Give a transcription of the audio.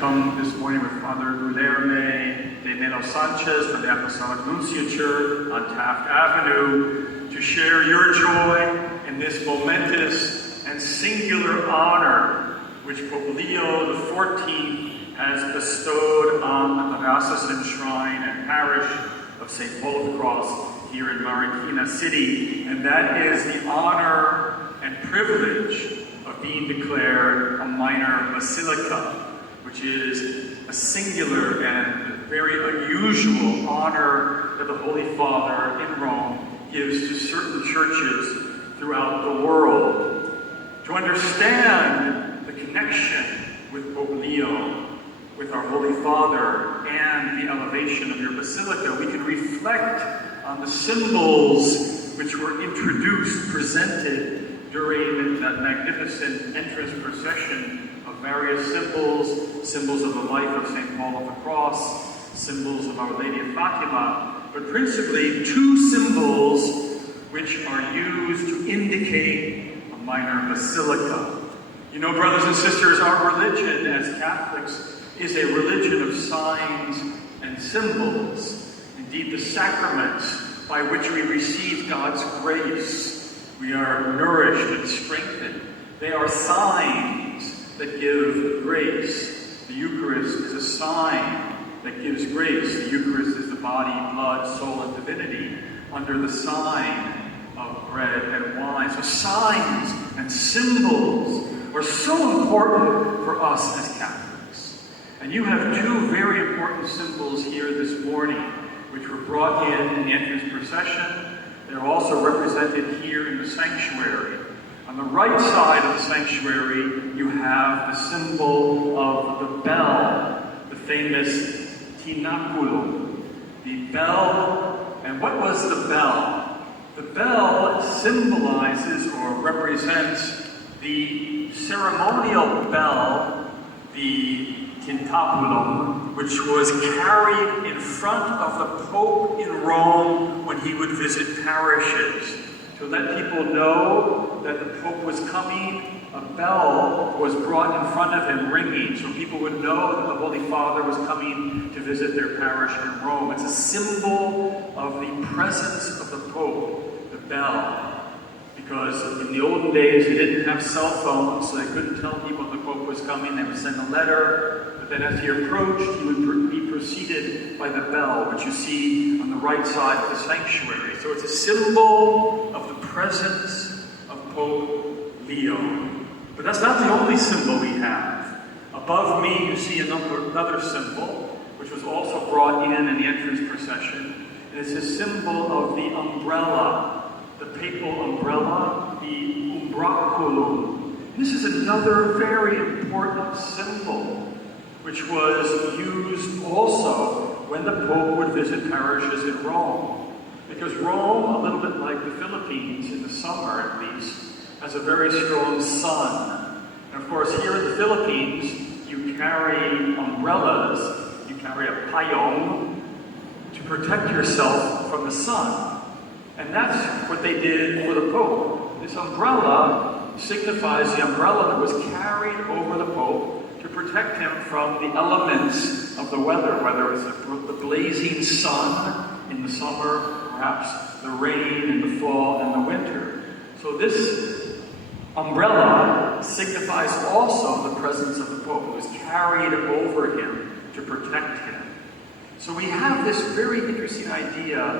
come this morning with Father Guilherme de Melo Sanchez from the Apostolic Nunciature on Taft Avenue to share your joy in this momentous and singular honor which Pope Leo XIV has bestowed on the diocesan shrine and parish of St. Paul of the Cross here in Marikina City, and that is the honor and privilege of being declared a minor basilica, which is a singular and very unusual honor that the Holy Father in Rome gives to certain churches throughout the world. To understand the connection with Pope Leo, with our Holy Father, and the elevation of your basilica, we can reflect on the symbols which were introduced, presented during that magnificent entrance procession of various symbols of the life of St. Paul of the Cross, symbols of Our Lady of Fatima, but principally two symbols which are used to indicate a minor basilica. You know, brothers and sisters, our religion as Catholics is a religion of signs and symbols. Indeed, the sacraments by which we receive God's grace, we are nourished and strengthened. They are signs that give grace. The Eucharist is a sign that gives grace. The Eucharist is the body, blood, soul, and divinity under the sign of bread and wine. So signs and symbols are so important for us as Catholics. And you have two very important symbols here this morning, which were brought in the entrance procession. They're also represented here in the sanctuary. On the right side of the sanctuary, you have the symbol of the bell, the famous tinaculum. The bell, and what was the bell? The bell symbolizes or represents the ceremonial bell, the tintabulum, which was carried in front of the Pope in Rome when he would visit parishes. To let people know that the Pope was coming, a bell was brought in front of him ringing, so people would know that the Holy Father was coming to visit their parish in Rome. It's a symbol of the presence of the Pope, the bell. Because in the olden days, they didn't have cell phones, so they couldn't tell people the Pope was coming. They would send a letter, but then as he approached, he would be preceded by the bell, which you see on the right side of the sanctuary. So it's a symbol of the presence of Pope Leo. But that's not the only symbol we have. Above me, you see another symbol, which was also brought in the entrance procession. And it's a symbol of the umbrella, the papal umbrella, the UMBRACULUM. This is another very important symbol, which was used also when the Pope would visit parishes in Rome. Because Rome, a little bit like the Philippines, in the summer at least, has a very strong sun. And of course, here in the Philippines, you carry umbrellas, you carry a payong to protect yourself from the sun. And that's what they did for the Pope. This umbrella signifies the umbrella that was carried over the Pope to protect him from the elements of the weather, whether it's the blazing sun in the summer, perhaps the rain in the fall and the winter. So this umbrella signifies also the presence of the Pope. It was carried over him to protect him. So we have this very interesting idea